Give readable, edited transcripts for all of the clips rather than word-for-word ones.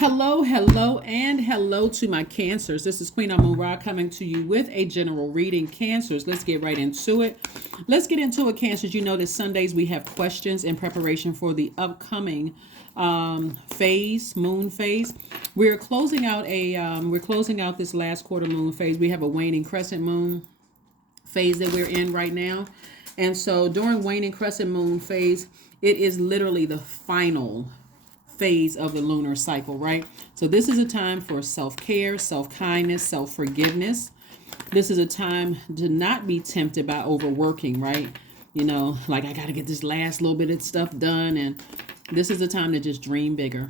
Hello, hello, and hello to my Cancers. This is Queen Amun-Ra coming to you with a general reading. Cancers, let's get right into it. Let's get into it, Cancers. You know that Sundays we have questions in preparation for the upcoming moon phase. We're closing out this last quarter moon phase. We have a waning crescent moon phase that we're in right now. And so during waning crescent moon phase, it is literally the final phase of the lunar cycle, right? So this is a time for self-care, self-kindness, self-forgiveness. This is a time to not be tempted by overworking, right? You know, like I got to get this last little bit of stuff done. And this is a time to just dream bigger.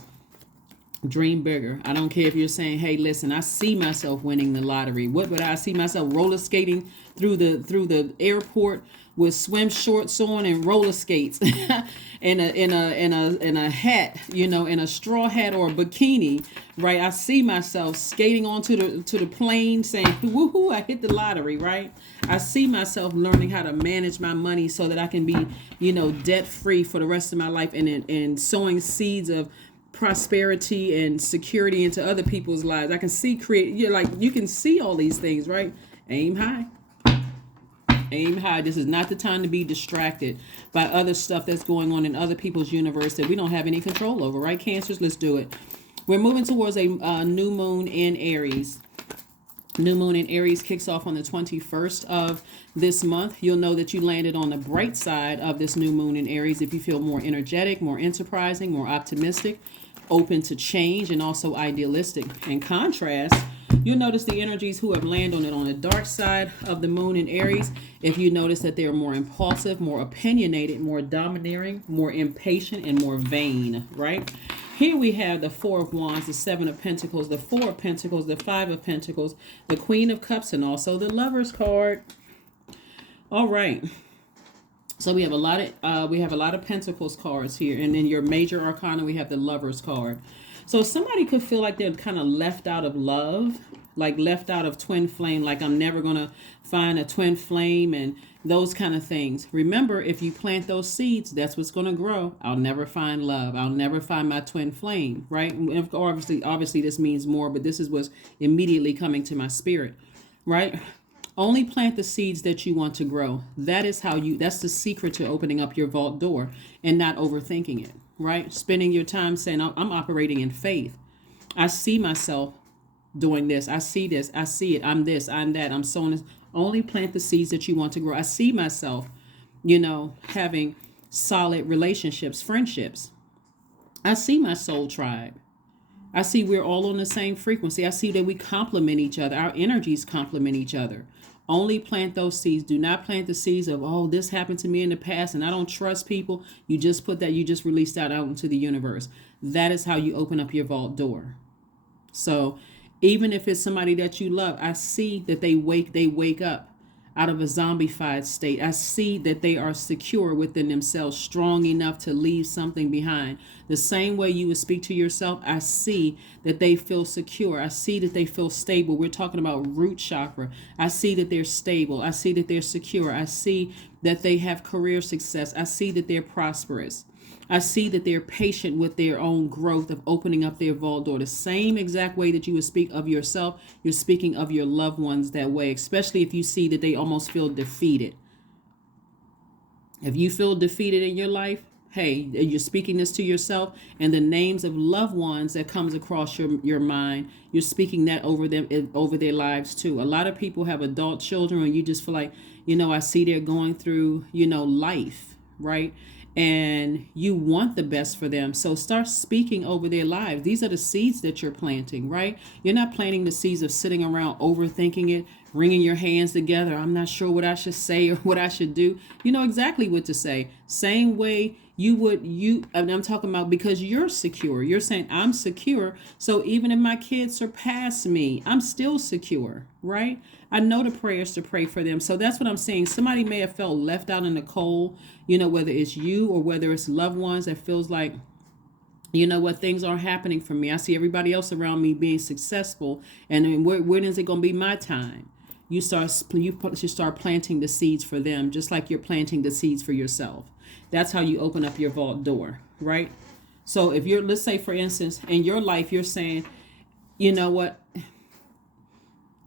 Dream bigger. I don't care if you're saying, hey, listen, I see myself winning the lottery. What would I see myself roller skating through the airport with swim shorts on and roller skates and a hat, you know, in a straw hat or a bikini, right? I see myself skating onto the plane saying, woohoo, I hit the lottery, right? I see myself learning how to manage my money so that I can be, you know, debt free for the rest of my life and sowing seeds of prosperity and security into other people's lives. I can see you can see all these things, right? Aim high. Aim high. This is not the time to be distracted by other stuff that's going on in other people's universe that we don't have any control over, right? Cancers, let's do it. We're moving towards a new moon in Aries. New moon in Aries kicks off on the 21st of this month. You'll know that you landed on the bright side of this new moon in Aries if you feel more energetic, more enterprising, more optimistic, open to change, and also idealistic. In contrast, you'll notice the energies who have landed on it on the dark side of the moon in Aries. If you notice that they're more impulsive, more opinionated, more domineering, more impatient, and more vain, right? Here we have the Four of Wands, the Seven of Pentacles, the Four of Pentacles, the Five of Pentacles, the Queen of Cups, and also the Lover's card. All right. So we have a lot of Pentacles cards here, and in your major arcana we have the Lover's card. So somebody could feel like they're kind of left out of love, like left out of twin flame, like I'm never gonna find a twin flame and those kind of things. Remember, if you plant those seeds, that's what's gonna grow. I'll never find love. I'll never find my twin flame, right? And obviously this means more, but this is what's immediately coming to my spirit, right? Only plant the seeds that you want to grow. That's the secret to opening up your vault door and not overthinking it, right? Spending your time saying, I'm operating in faith. I see myself doing this. I see this. I see it. I'm this. I'm that. I'm sowing this. Only plant the seeds that you want to grow. I see myself, you know, having solid relationships, friendships. I see my soul tribe. I see we're all on the same frequency. I see that we complement each other. Our energies complement each other. Only plant those seeds. Do not plant the seeds of, oh, this happened to me in the past and I don't trust people. You just released that out into the universe. That is how you open up your vault door. So even if it's somebody that you love, I see that they wake up out of a zombified state. I see that they are secure within themselves, strong enough to leave something behind. The same way you would speak to yourself, I see that they feel secure. I see that they feel stable. We're talking about root chakra. I see that they're stable. I see that they're secure. I see that they have career success. I see that they're prosperous. I see that they're patient with their own growth of opening up their vault door. The same exact way that you would speak of yourself, you're speaking of your loved ones that way, especially if you see that they almost feel defeated. If you feel defeated in your life, hey, you're speaking this to yourself, and the names of loved ones that comes across your mind, you're speaking that over them, over their lives too. A lot of people have adult children and you just feel like, you know, I see they're going through, you know, life, right? And you want the best for them. So start speaking over their lives. These are the seeds that you're planting, right? You're not planting the seeds of sitting around overthinking it, wringing your hands together. I'm not sure what I should say or what I should do. You know exactly what to say. Same way I'm talking about because you're secure. You're saying I'm secure. So even if my kids surpass me, I'm still secure, right? I know the prayers to pray for them. So that's what I'm saying. Somebody may have felt left out in the cold, you know, whether it's you or whether it's loved ones that feels like, you know what, things aren't happening for me. I see everybody else around me being successful. And when is it going to be my time? You should start planting the seeds for them, just like you're planting the seeds for yourself. That's how you open up your vault door, right? So if you're, let's say for instance, in your life, you're saying, you know what,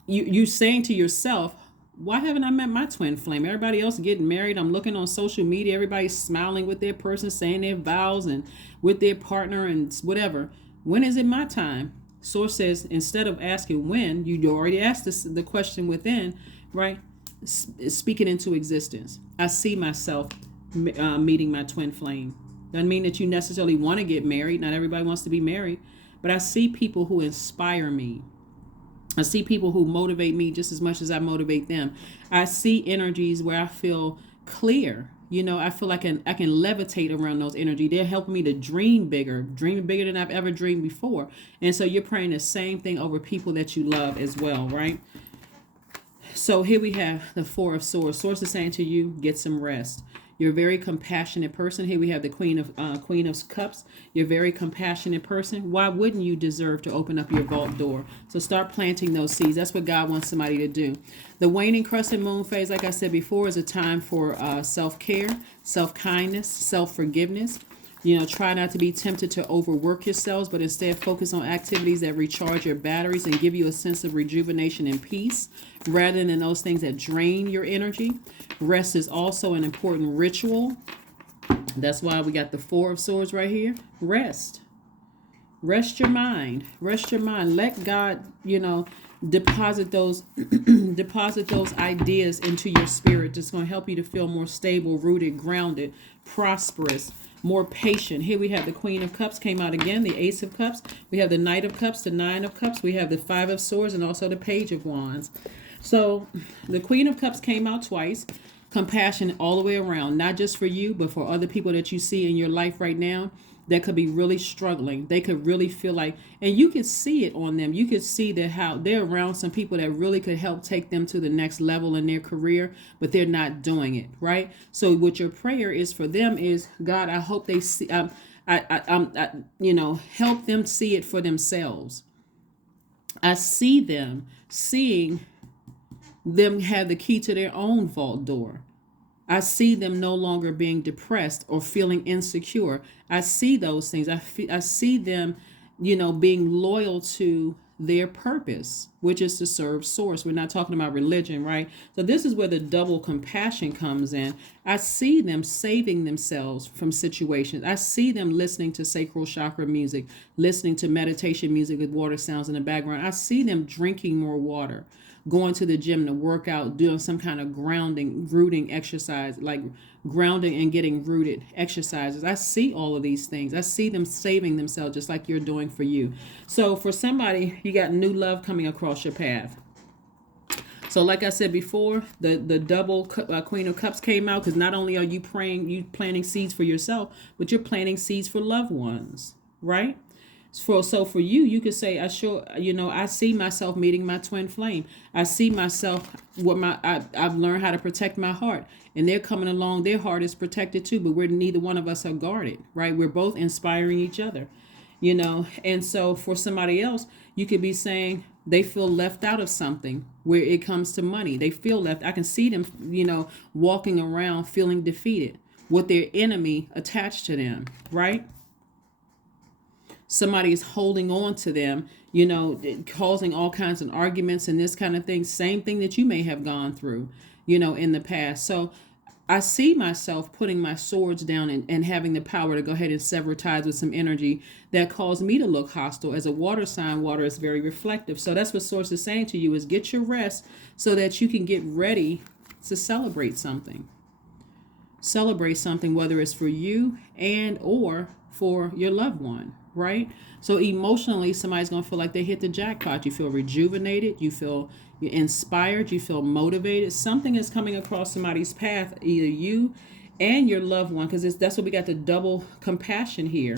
you saying to yourself, why haven't I met my twin flame? Everybody else getting married. I'm looking on social media. Everybody's smiling with their person, saying their vows and with their partner and whatever. When is it my time? Source says, instead of asking when, you already asked the question within, right? Speaking into existence. I see myself meeting my twin flame. Doesn't mean that you necessarily want to get married. Not everybody wants to be married. But I see people who inspire me. I see people who motivate me just as much as I motivate them. I see energies where I feel clear. You know, I feel like I can levitate around those energy. They're helping me to dream bigger than I've ever dreamed before. And so you're praying the same thing over people that you love as well, right? So here we have the Four of Swords. Source is saying to you, get some rest. You're a very compassionate person. Here we have the Queen of Cups. You're a very compassionate person. Why wouldn't you deserve to open up your vault door? So start planting those seeds. That's what God wants somebody to do. The waning crescent moon phase, like I said before, is a time for self-care, self-kindness, self-forgiveness. You know, try not to be tempted to overwork yourselves, but instead focus on activities that recharge your batteries and give you a sense of rejuvenation and peace rather than those things that drain your energy. Rest is also an important ritual. That's why we got the Four of Swords right here. Rest. Rest your mind. Rest your mind. Let God, you know, deposit those ideas into your spirit. It's going to help you to feel more stable, rooted, grounded, prosperous, more patient. Here we have the Queen of Cups came out again, the Ace of Cups. We have the Knight of Cups, the Nine of Cups. We have the Five of Swords and also the Page of Wands. So the Queen of Cups came out twice. Compassion all the way around, not just for you, but for other people that you see in your life right now that could be really struggling. They could really feel like, and you could see it on them. You could see that how they're around some people that really could help take them to the next level in their career, but they're not doing it, right? So what your prayer is for them is, God, I hope they see, you know, help them see it for themselves. I see them seeing them have the key to their own vault door. I see them no longer being depressed or feeling insecure. I see those things. I see them, you know, being loyal to their purpose, which is to serve source. We're not talking about religion, right? So this is where the double compassion comes in. I see them saving themselves from situations. I see them listening to sacral chakra music, listening to meditation music with water sounds in the background. I see them drinking more water, going to the gym to work out, doing some kind of grounding, rooting exercise, like grounding and getting rooted exercises. I see all of these things. I see them saving themselves just like you're doing for you. So for somebody, you got new love coming across your path. So like I said before, the double Queen of Cups came out because not only are you planting seeds for yourself, but you're planting seeds for loved ones, right? So for you, you could say, I see myself meeting my twin flame. I see myself, I've learned how to protect my heart. And they're coming along, their heart is protected too, but neither one of us are guarded, right? We're both inspiring each other, you know. And so for somebody else, you could be saying they feel left out of something where it comes to money. They feel left. I can see them, you know, walking around feeling defeated with their enemy attached to them, right? Somebody is holding on to them, you know, causing all kinds of arguments and this kind of thing. Same thing that you may have gone through, you know, in the past. So I see myself putting my swords down and having the power to go ahead and sever ties with some energy that caused me to look hostile. As a water sign, water is very reflective. So that's what Source is saying to you is get your rest so that you can get ready to celebrate something. Celebrate something, whether it's for you and or for your loved one, right? So emotionally, somebody's going to feel like they hit the jackpot. You feel rejuvenated. You feel inspired. You feel motivated. Something is coming across somebody's path, either you and your loved one, because that's what we got, the double compassion here.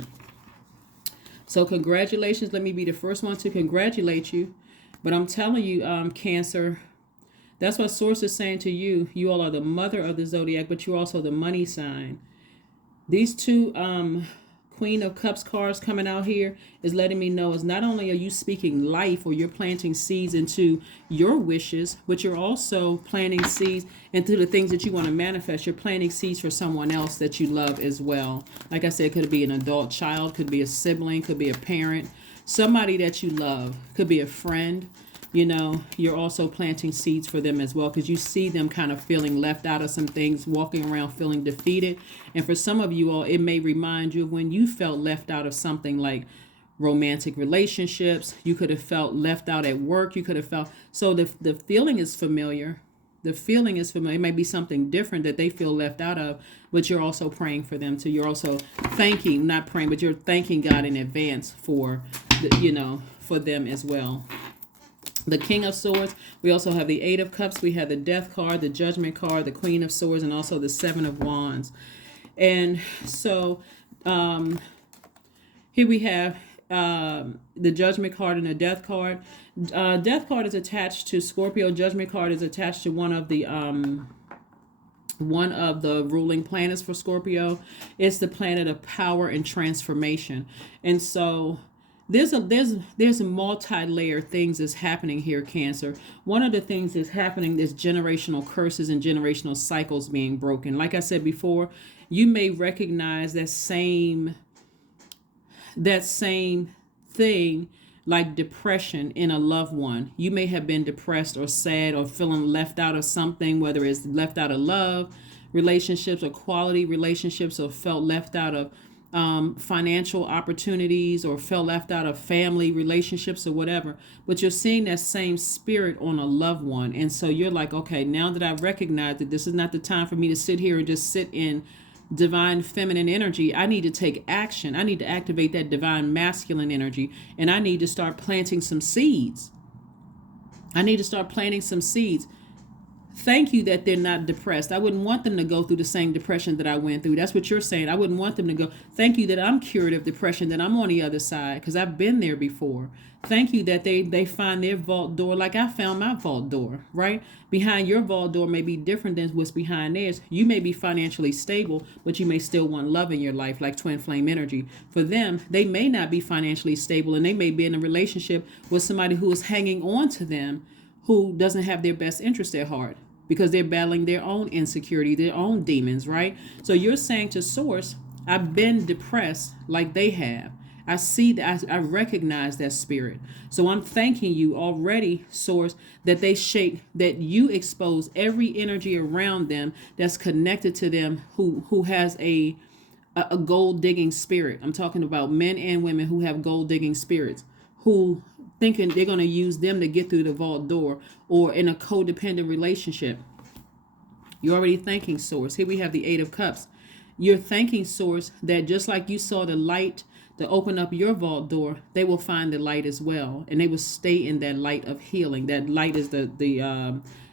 So congratulations. Let me be the first one to congratulate you. But I'm telling you, Cancer, that's what Source is saying to you. You all are the mother of the zodiac, but you're also the money sign. These two Queen of Cups cards coming out here is letting me know is not only are you speaking life or you're planting seeds into your wishes, but you're also planting seeds into the things that you want to manifest. You're planting seeds for someone else that you love as well. Like I said, could be an adult child, could be a sibling, could be a parent, somebody that you love, could be a friend. You know, you're also planting seeds for them as well, because you see them kind of feeling left out of some things, walking around feeling defeated. And for some of you all, it may remind you of when you felt left out of something like romantic relationships. You could have felt left out at work. You could have felt, so the feeling is familiar. The feeling is familiar. It may be something different that they feel left out of, but you're also praying for them too. You're also thanking, not praying, but you're thanking God in advance for, for them as well. The King of Swords. We also have the Eight of Cups. We have the Death card, the Judgment card, the Queen of Swords, and also the Seven of Wands. And so here we have the Judgment card and the Death card. Death card is attached to Scorpio. Judgment card is attached to one of the ruling planets for Scorpio. It's the planet of power and transformation. And so there's a multi-layer things that's happening here, Cancer. One of the things that's happening is generational curses and generational cycles being broken. Like I said before, you may recognize that same thing like depression in a loved one. You may have been depressed or sad or feeling left out of something, whether it's left out of love, relationships, or quality relationships, or felt left out of financial opportunities, or felt left out of family relationships or whatever. But you're seeing that same spirit on a loved one. And so you're like, okay, now that I've recognized that this is not the time for me to sit here and just sit in divine feminine energy, I need to take action. I need to activate that divine masculine energy, and I need to start planting some seeds. Thank you that they're not depressed. I wouldn't want them to go through the same depression that I went through. That's what you're saying. I wouldn't want them to go. Thank you that I'm cured of depression, that I'm on the other side, because I've been there before. Thank you that they find their vault door like I found my vault door, right? Behind your vault door may be different than what's behind theirs. You may be financially stable, but you may still want love in your life, like twin flame energy. For them, they may not be financially stable, and they may be in a relationship with somebody who is hanging on to them, who doesn't have their best interest at heart, because they're battling their own insecurity, their own demons, right? So you're saying to Source, I've been depressed like they have. I see that, I recognize that spirit. So I'm thanking you already, Source, that that you expose every energy around them that's connected to them who has a gold digging spirit. I'm talking about men and women who have gold digging spirits, who thinking they're going to use them to get through the vault door, or in a codependent relationship. You're already thanking Source. Here we have the Eight of Cups. You're thanking Source that just like you saw the light to open up your vault door, they will find the light as well, and they will stay in that light of healing. That light is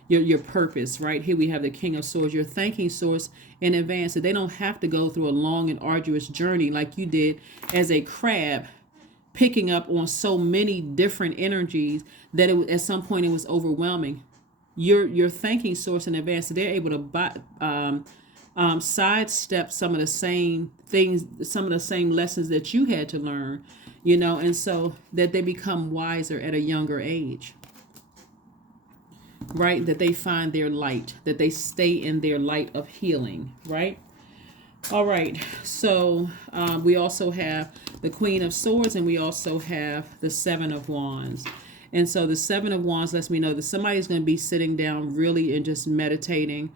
your purpose, right? Here we have the King of Swords. You're thanking Source in advance that they don't have to go through a long and arduous journey like you did as a crab, picking up on so many different energies that at some point it was overwhelming. You're thanking Source in advance that they're able to sidestep some of the same things, some of the same lessons that you had to learn, and so that they become wiser at a younger age, right? That they find their light, that they stay in their light of healing, right? All right, so we also have the Queen of Swords, and we also have the Seven of Wands. And so the Seven of Wands lets me know that somebody's going to be sitting down really and just meditating,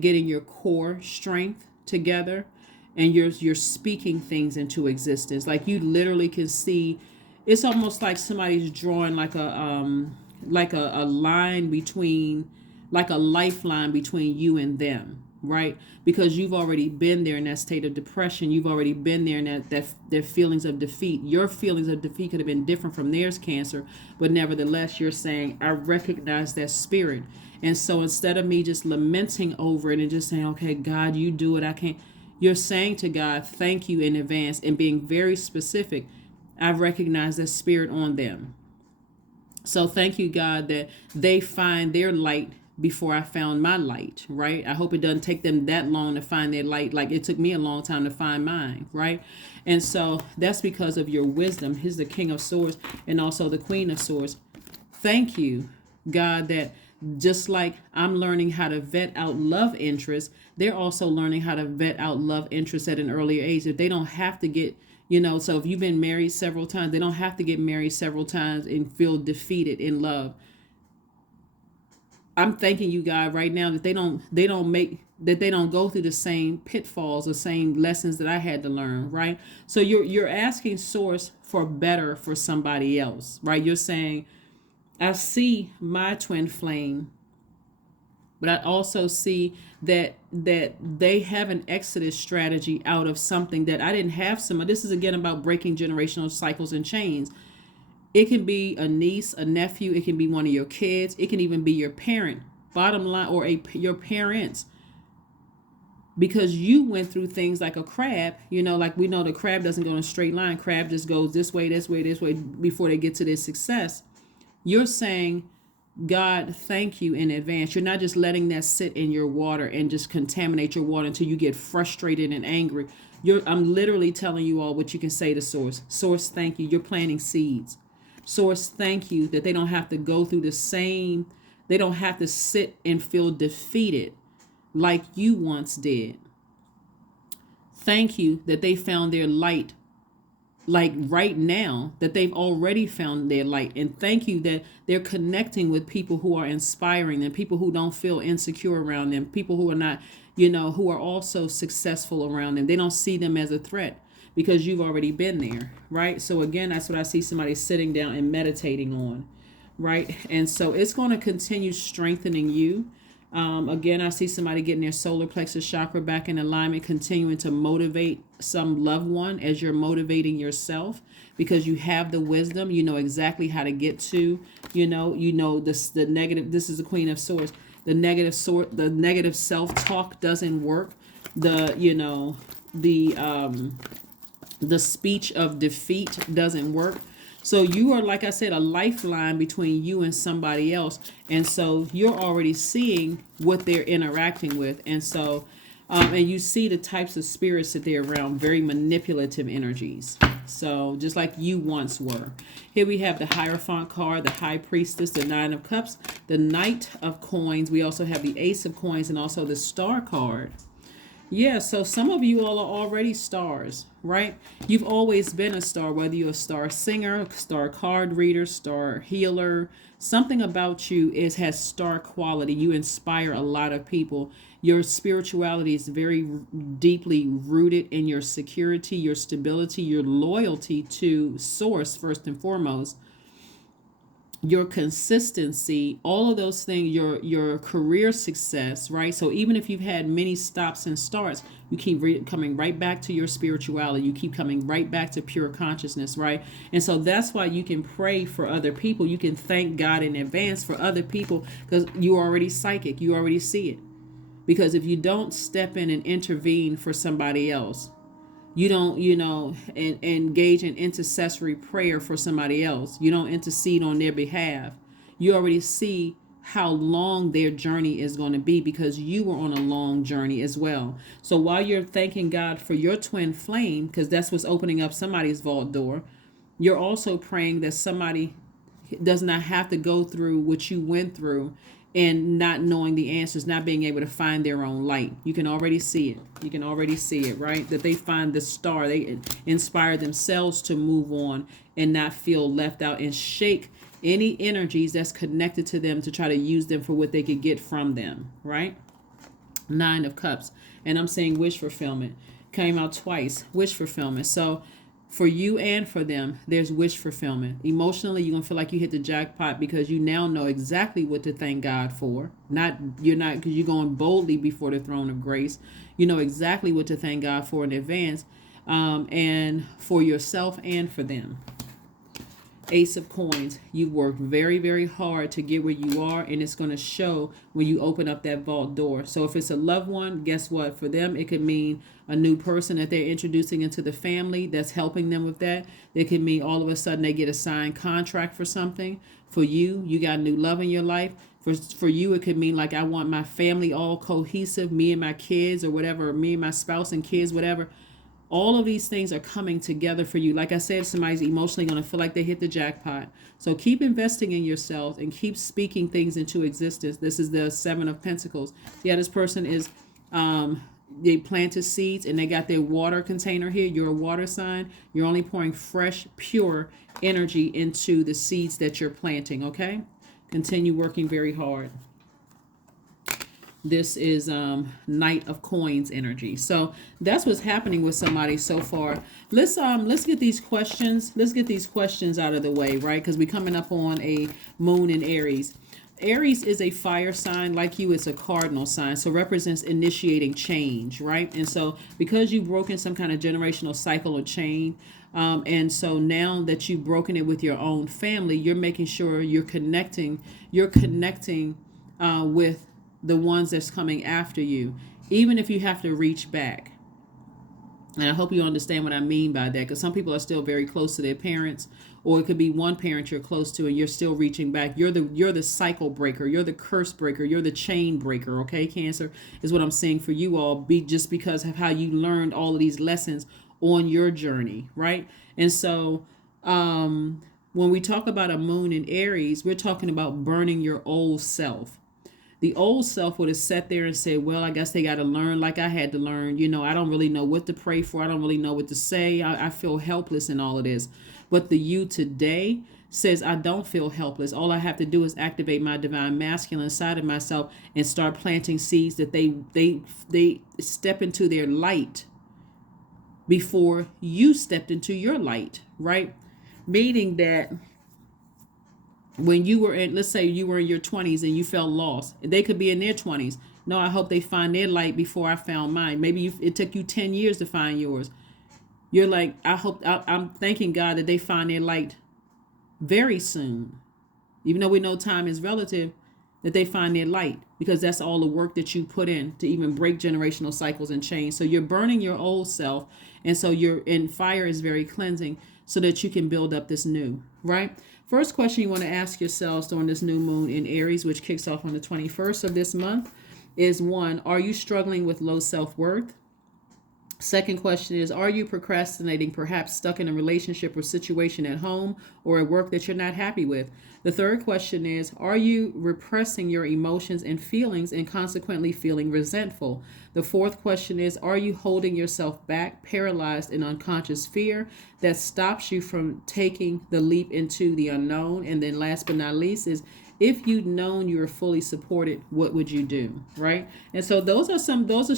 getting your core strength together, and you're speaking things into existence. Like you literally can see, it's almost like somebody's drawing like a line between, like a lifeline between you and them, right? Because you've already been there in that state of depression. You've already been there in that feelings of defeat. Your feelings of defeat could have been different from theirs, Cancer, but nevertheless, you're saying, I recognize that spirit. And so instead of me just lamenting over it and just saying, okay, God, you do it, I can't, you're saying to God, thank you in advance, and being very specific. I recognize that spirit on them. So thank you, God, that they find their light before I found my light, right? I hope it doesn't take them that long to find their light, like it took me a long time to find mine, right? And so that's because of your wisdom. He's the King of Swords and also the Queen of Swords. Thank you, God, that just like I'm learning how to vet out love interests, they're also learning how to vet out love interests at an earlier age. If they don't have to get, so if you've been married several times, they don't have to get married several times and feel defeated in love. I'm thanking you, God, right now that they don't go through the same pitfalls or same lessons that I had to learn, right? So you're asking Source for better for somebody else, right? You're saying, I see my twin flame, but I also see that they have an exodus strategy out of something that I didn't have. This is again about breaking generational cycles and chains. It can be a niece, a nephew. It can be one of your kids. It can even be your parent. Bottom line, or your parents. Because you went through things like a crab, like we know the crab doesn't go in a straight line. Crab just goes this way, this way, this way before they get to their success. You're saying, God, thank you in advance. You're not just letting that sit in your water and just contaminate your water until you get frustrated and angry. I'm literally telling you all what you can say to Source. Source, thank you. You're planting seeds. Source, thank you that they don't have to go through they don't have to sit and feel defeated like you once did. Thank you that they found their light, like right now, that they've already found their light. And thank you that they're connecting with people who are inspiring them, people who don't feel insecure around them, people who are not, who are also successful around them. They don't see them as a threat because you've already been there, right? So again, that's what I see somebody sitting down and meditating on, right? And so it's going to continue strengthening you. Again, I see somebody getting their solar plexus chakra back in alignment, continuing to motivate some loved one as you're motivating yourself, because you have the wisdom, you know exactly how to get to, the negative. This is the Queen of Swords. The negative self-talk doesn't work. The speech of defeat doesn't work. So you are, like I said, a lifeline between you and somebody else. And so you're already seeing what they're interacting with. And so, and you see the types of spirits that they're around, very manipulative energies. So just like you once were. Here we have the Hierophant card, the High Priestess, the Nine of Cups, the Knight of Coins. We also have the Ace of Coins and also the Star card. Yeah, so some of you all are already stars, right? You've always been a star, whether you're a star singer, star card reader, star healer. Something about you has star quality. You inspire a lot of people. Your spirituality is very deeply rooted in your security, your stability, your loyalty to Source, first and foremost. Your consistency, all of those things, your career success, right? So even if you've had many stops and starts, you keep coming right back to your spirituality. You keep coming right back to pure consciousness, right? And so that's why you can pray for other people. You can thank God in advance for other people because you're already psychic. You already see it. Because if you don't step in and intervene for somebody else, you don't, and engage in intercessory prayer for somebody else. You don't intercede on their behalf. You already see how long their journey is going to be because you were on a long journey as well. So while you're thanking God for your twin flame, because that's what's opening up somebody's vault door, you're also praying that somebody does not have to go through what you went through and not knowing the answers, not being able to find their own light. You can already see it. You can already see it, right? That they find the star. They inspire themselves to move on and not feel left out and shake any energies that's connected to them to try to use them for what they could get from them, right? Nine of Cups. And I'm saying wish fulfillment. Came out twice. Wish fulfillment. So for you and for them, there's wish fulfillment. Emotionally, you're going to feel like you hit the jackpot because you now know exactly what to thank God for. You're not because you're going boldly before the throne of grace. You know exactly what to thank God for in advance, and for yourself and for them. Ace of Coins. You worked very, very hard to get where you are, and it's going to show when you open up that vault door. So if it's a loved one, guess what? For them, it could mean a new person that they're introducing into the family that's helping them with that. It could mean all of a sudden they get a signed contract for something. For you, you got new love in your life. For you, it could mean like, I want my family all cohesive, me and my kids or whatever, me and my spouse and kids, whatever. All of these things are coming together for you. Like I said, somebody's emotionally going to feel like they hit the jackpot. So keep investing in yourself and keep speaking things into existence. This is the Seven of Pentacles. Yeah, this person is, they planted seeds and they got their water container here. You're a water sign. You're only pouring fresh, pure energy into the seeds that you're planting, okay? Continue working very hard. This is Knight of Coins energy. So that's what's happening with somebody so far. Let's get these questions. Let's get these questions out of the way, right? Because we're coming up on a moon in Aries. Aries is a fire sign. Like you, it's a cardinal sign. So represents initiating change, right? And so because you've broken some kind of generational cycle or chain, and so now that you've broken it with your own family, you're making sure you're connecting with the ones that's coming after you, even if you have to reach back. And I hope you understand what I mean by that, because some people are still very close to their parents, or it could be one parent you're close to and you're still reaching back. You're the cycle breaker, you're the curse breaker, you're the chain breaker, okay? Cancer is what I'm saying for you all, just because of how you learned all of these lessons on your journey, right? And so when we talk about a moon in Aries, we're talking about burning your old self. The old self would have sat there and said, well, I guess they got to learn like I had to learn. You know, I don't really know what to pray for. I don't really know what to say. I feel helpless in all of this. But the you today says, I don't feel helpless. All I have to do is activate my divine masculine side of myself and start planting seeds that they step into their light before you stepped into your light, right? Meaning that when you were in, let's say you were in your 20s and you felt lost, they could be in their 20s. No, I hope they find their light before I found mine. Maybe it took you 10 years to find yours. You're like, I'm thanking God that they find their light very soon. Even though we know time is relative, that they find their light, because that's all the work that you put in to even break generational cycles and change. So you're burning your old self. And so fire is very cleansing so that you can build up this new, right? First question you want to ask yourselves during this new moon in Aries, which kicks off on the 21st of this month, is 1, are you struggling with low self-worth? Second question is, are you procrastinating, perhaps stuck in a relationship or situation at home or at work that you're not happy with? The third question is, are you repressing your emotions and feelings and consequently feeling resentful? The fourth question is, are you holding yourself back, paralyzed in unconscious fear that stops you from taking the leap into the unknown? And then last but not least is, if you'd known you were fully supported, what would you do, right? And so those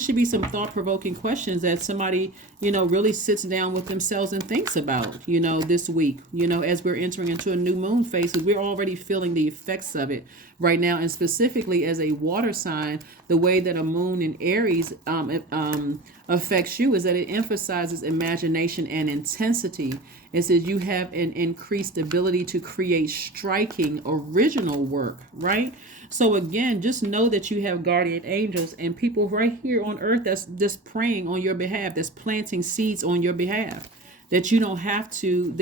should be some thought-provoking questions that somebody, really sits down with themselves and thinks about, this week, as we're entering into a new moon phase, because we're already feeling the effects of it right now. And specifically as a water sign, the way that a moon in Aries affects you is that it emphasizes imagination and intensity. It says you have an increased ability to create striking original work, right? So again, just know that you have guardian angels and people right here on earth that's just praying on your behalf, that's planting seeds on your behalf, that you don't have to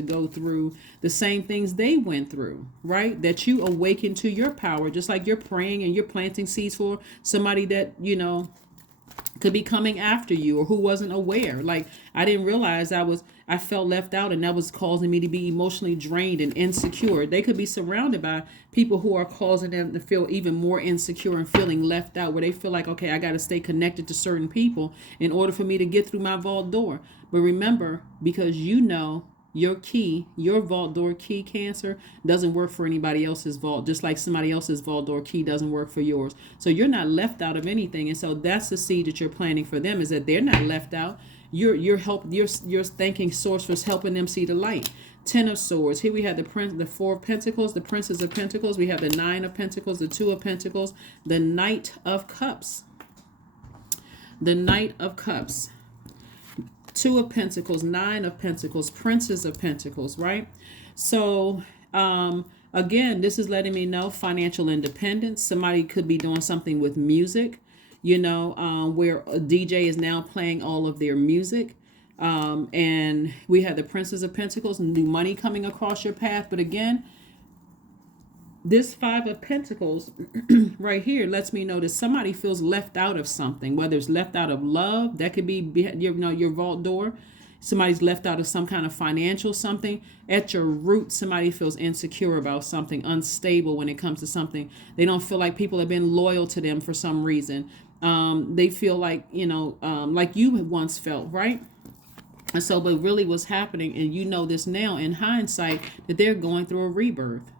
go through the same things they went through, right? That you awaken to your power, just like you're praying and you're planting seeds for somebody that, could be coming after you or who wasn't aware. Like, I didn't realize I felt left out, and that was causing me to be emotionally drained and insecure. They could be surrounded by people who are causing them to feel even more insecure and feeling left out, where they feel like, okay, I got to stay connected to certain people in order for me to get through my vault door. But remember, because your vault door key, Cancer, doesn't work for anybody else's vault, just like somebody else's vault door key doesn't work for yours. So you're not left out of anything. And so that's the seed that you're planting for them, is that they're not left out. You're thanking Source for helping them see the light. 10 of Swords. Here we have the 4 of Pentacles, the Princess of Pentacles. We have the 9 of Pentacles, the 2 of Pentacles, the Knight of Cups. The Knight of Cups. 2 of Pentacles, 9 of Pentacles, Princess of Pentacles, right? So, again, this is letting me know financial independence. Somebody could be doing something with music, where a DJ is now playing all of their music. And we have the Princess of Pentacles, new money coming across your path. But again, This Five of Pentacles right here lets me know that somebody feels left out of something, whether it's left out of love, that could be your vault door. Somebody's left out of some kind of financial something. At your root, somebody feels insecure about something, unstable when it comes to something. They don't feel like people have been loyal to them for some reason. They feel like, like you once felt, right? And so, but really what's happening, and you know this now in hindsight, that they're going through a rebirth.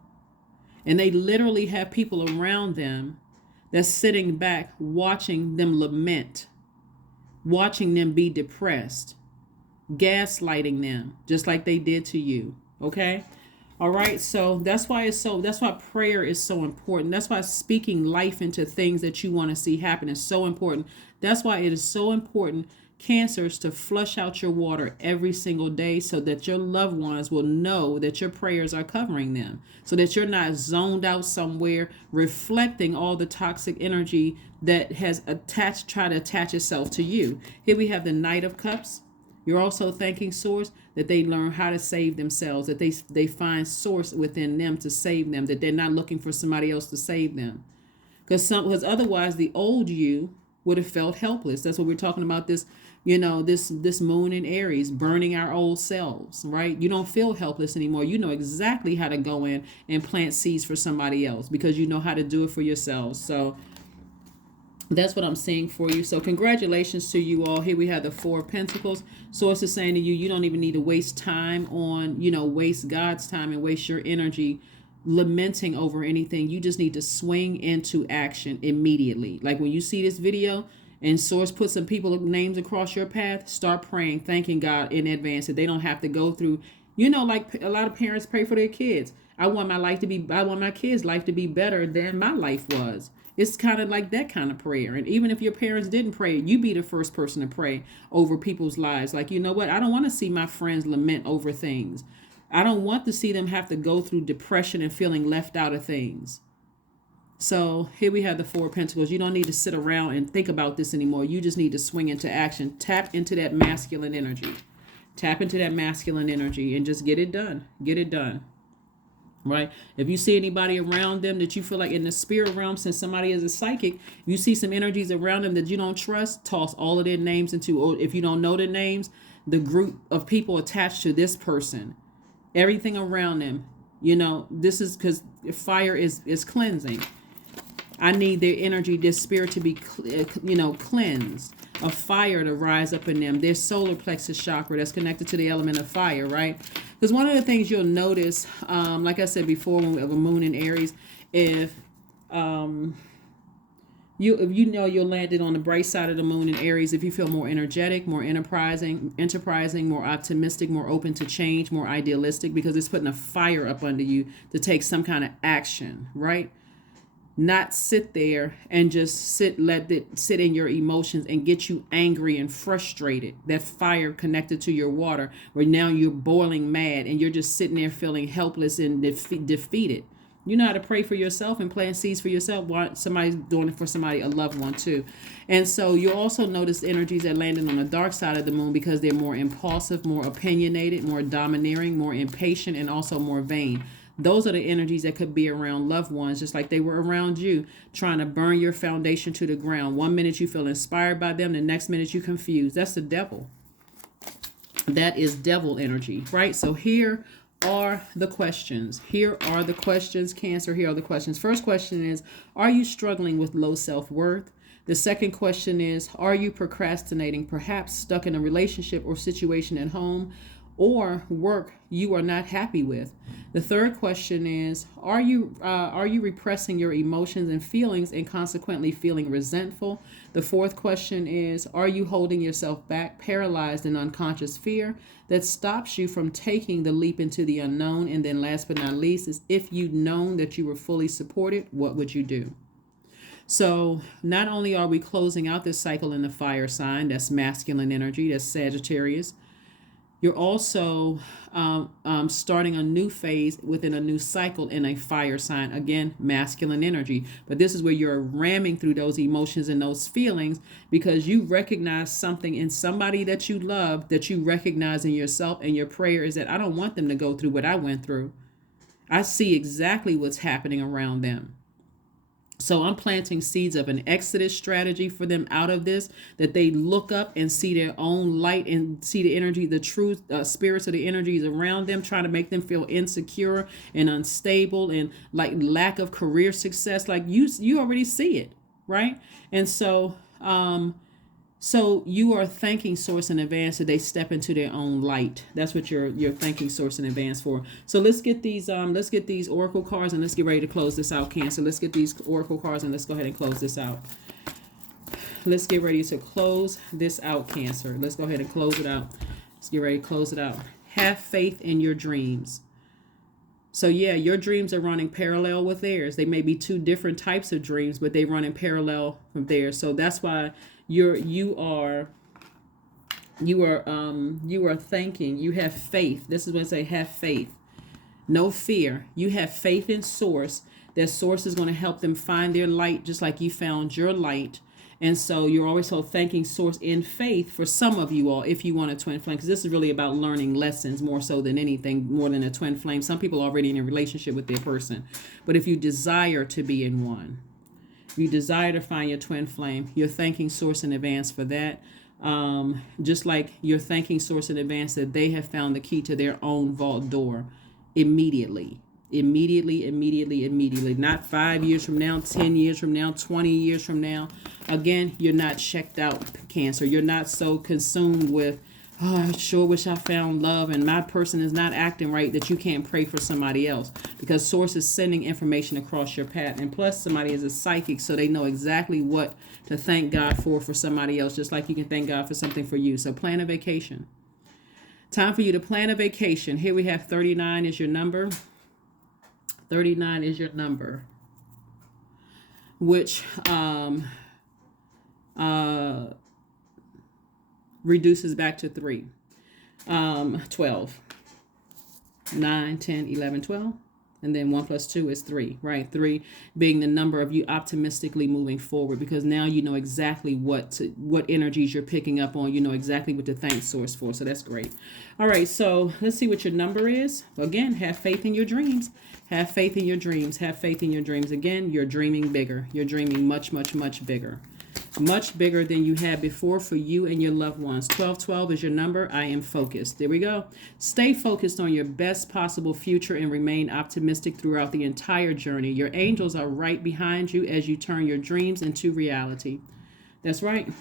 And they literally have people around them that's sitting back watching them lament, watching them be depressed, gaslighting them just like they did to you. Okay? All right. So that's why prayer is so important. That's why speaking life into things that you want to see happen is so important. That's why it is so important, Cancers, to flush out your water every single day so that your loved ones will know that your prayers are covering them, so that you're not zoned out somewhere reflecting all the toxic energy that has tried to attach itself to you. Here we have the Knight of Cups. You're also thanking Source that they learn how to save themselves, that they find Source within them to save them, that they're not looking for somebody else to save them. Because otherwise the old you would have felt helpless. That's what we're talking about, this moon in Aries, burning our old selves, right? You don't feel helpless anymore. You know exactly how to go in and plant seeds for somebody else because you know how to do it for yourselves. So that's what I'm seeing for you. So congratulations to you all. Here we have the Four of Pentacles. Source is saying to you, you don't even need to waste time on, waste God's time and waste your energy lamenting over anything. You just need to swing into action immediately. Like when you see this video and Source put some people names across your path, start praying, thanking God in advance that they don't have to go through, like a lot of parents pray for their kids. I want my kids' life to be better than my life was. It's kind of like that kind of prayer. And even if your parents didn't pray, you be the first person to pray over people's lives. Like, you know what? I don't want to see my friends lament over things. I don't want to see them have to go through depression and feeling left out of things. So here we have the Four of Pentacles. You don't need to sit around and think about this anymore. You just need to swing into action. Tap into that masculine energy. Tap into that masculine energy and just get it done. Get it done. Right? If you see anybody around them that you feel like in the spirit realm, since somebody is a psychic, you see some energies around them that you don't trust, toss all of their names into, or if you don't know their names, the group of people attached to this person. Everything around them, this is because fire is cleansing. I need their energy, their spirit to be, cleansed. A fire to rise up in them. Their solar plexus chakra that's connected to the element of fire, right? Because one of the things you'll notice, like I said before, when we have a moon in Aries, if you're landed on the bright side of the moon in Aries, if you feel more energetic, more enterprising, more optimistic, more open to change, more idealistic, because it's putting a fire up under you to take some kind of action, right? Not sit there and just let it sit in your emotions and get you angry and frustrated. That fire connected to your water, where now you're boiling mad and you're just sitting there feeling helpless and defeated. You know how to pray for yourself and plant seeds for yourself. Somebody's doing it for somebody, a loved one too. And so you'll also notice energies that landed on the dark side of the moon because they're more impulsive, more opinionated, more domineering, more impatient, and also more vain. Those are the energies that could be around loved ones, just like they were around you, trying to burn your foundation to the ground. One minute you feel inspired by them, the next minute you confused. That's the devil. That is devil energy, right? So here are the questions. Here are the questions, Cancer. Here are the questions. First question is, are you struggling with low self-worth? The second question is, are you procrastinating, perhaps stuck in a relationship or situation at home or work you are not happy with? The third question is, are you repressing your emotions and feelings and consequently feeling resentful? The fourth question is, are you holding yourself back, paralyzed in unconscious fear that stops you from taking the leap into the unknown? And then last but not least is, if you'd known that you were fully supported, what would you do? So not only are we closing out this cycle in the fire sign, that's masculine energy, that's Sagittarius, you're also starting a new phase within a new cycle in a fire sign. Again, masculine energy. But this is where you're ramming through those emotions and those feelings because you recognize something in somebody that you love that you recognize in yourself. And your prayer is that I don't want them to go through what I went through. I see exactly what's happening around them. So I'm planting seeds of an exodus strategy for them out of this, that they look up and see their own light and see the energy, the true spirits of the energies around them, trying to make them feel insecure and unstable and like lack of career success. Like you already see it, right? And so you are thanking source in advance that they step into their own light. That's what you're thanking source in advance for. So let's get these oracle cards and let's get ready to close this out, Cancer. Let's get these oracle cards and let's go ahead and close this out. Let's get ready to close this out, Cancer. Let's go ahead and close it out. Let's get ready to close it out. Have faith in your dreams. So yeah, your dreams are running parallel with theirs. They may be two different types of dreams, but they run in parallel from theirs. So that's why you are thanking. You have faith. This is what I say, have faith. No fear. You have faith in source. That source is going to help them find their light just like you found your light. And so you're always so thanking source in faith for some of you all, if you want a twin flame, because this is really about learning lessons more so than anything, more than a twin flame. Some people are already in a relationship with their person. But if you desire to be in one, you desire to find your twin flame, you're thanking source in advance for that. Just like you're thanking source in advance that they have found the key to their own vault door immediately. Not 5 years from now, 10 years from now, 20 years from now. Again, you're not checked out, Cancer. You're not so consumed with, oh, I sure wish I found love and my person is not acting right, that you can't pray for somebody else, because source is sending information across your path. And plus somebody is a psychic, so they know exactly what to thank God for somebody else, just like you can thank God for something for you. So plan a vacation. Time for you to plan a vacation. Here we have 39 is your number. 39 is your number, which reduces back to 3. 12. 9, 10, 11, 12. And then 1 plus 2 is 3, right? 3 being the number of you optimistically moving forward, because now you know exactly what energies you're picking up on. You know exactly what to thank source for. So that's great. All right, so let's see what your number is. Again, have faith in your dreams. Have faith in your dreams. Have faith in your dreams. Again, you're dreaming bigger. You're dreaming much, much, much bigger. Much bigger than you had before for you and your loved ones. 1212 is your number. I am focused. There we go. Stay focused on your best possible future and remain optimistic throughout the entire journey. Your angels are right behind you as you turn your dreams into reality. That's right.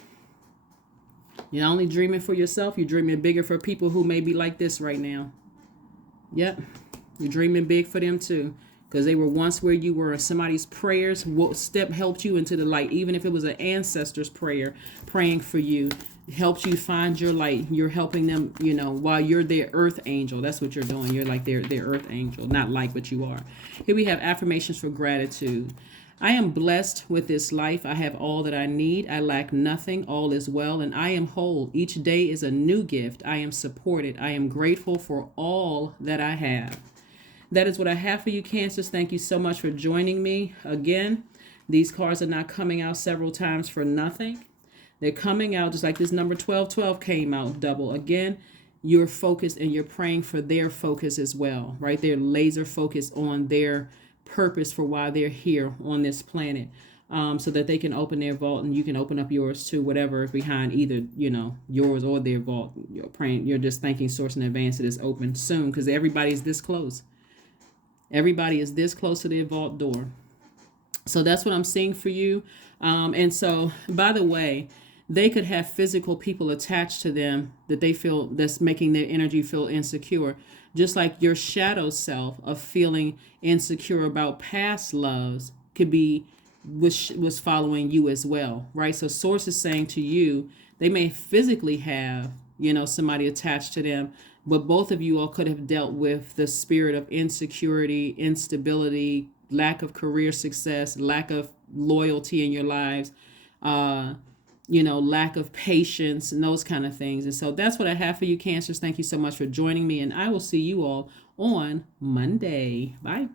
You're not only dreaming for yourself, you're dreaming bigger for people who may be like this right now. Yep. You're dreaming big for them too, because they were once where you were. Somebody's prayers helped you into the light. Even if it was an ancestor's prayer praying for you, helped you find your light. You're helping them, while you're their earth angel. That's what you're doing. You're like their earth angel, not like what you are. Here we have affirmations for gratitude. I am blessed with this life. I have all that I need. I lack nothing. All is well, and I am whole. Each day is a new gift. I am supported. I am grateful for all that I have. That is what I have for you, Cancers. Thank you so much for joining me. Again, these cards are not coming out several times for nothing. They're coming out just like this number 1212 came out double. Again, you're focused and you're praying for their focus as well, right? They're laser focused on their purpose for why they're here on this planet, so that they can open their vault and you can open up yours too, whatever behind either, yours or their vault. You're praying, you're just thanking source in advance that it's open soon, because everybody's this close. Everybody is this close to their vault door. So that's what I'm seeing for you. And so, by the way, they could have physical people attached to them that they feel that's making their energy feel insecure. Just like your shadow self of feeling insecure about past loves could be was following you as well, right? So source is saying to you, they may physically have, somebody attached to them, but both of you all could have dealt with the spirit of insecurity, instability, lack of career success, lack of loyalty in your lives, lack of patience and those kind of things. And so that's what I have for you, Cancers. Thank you so much for joining me, and I will see you all on Monday. Bye.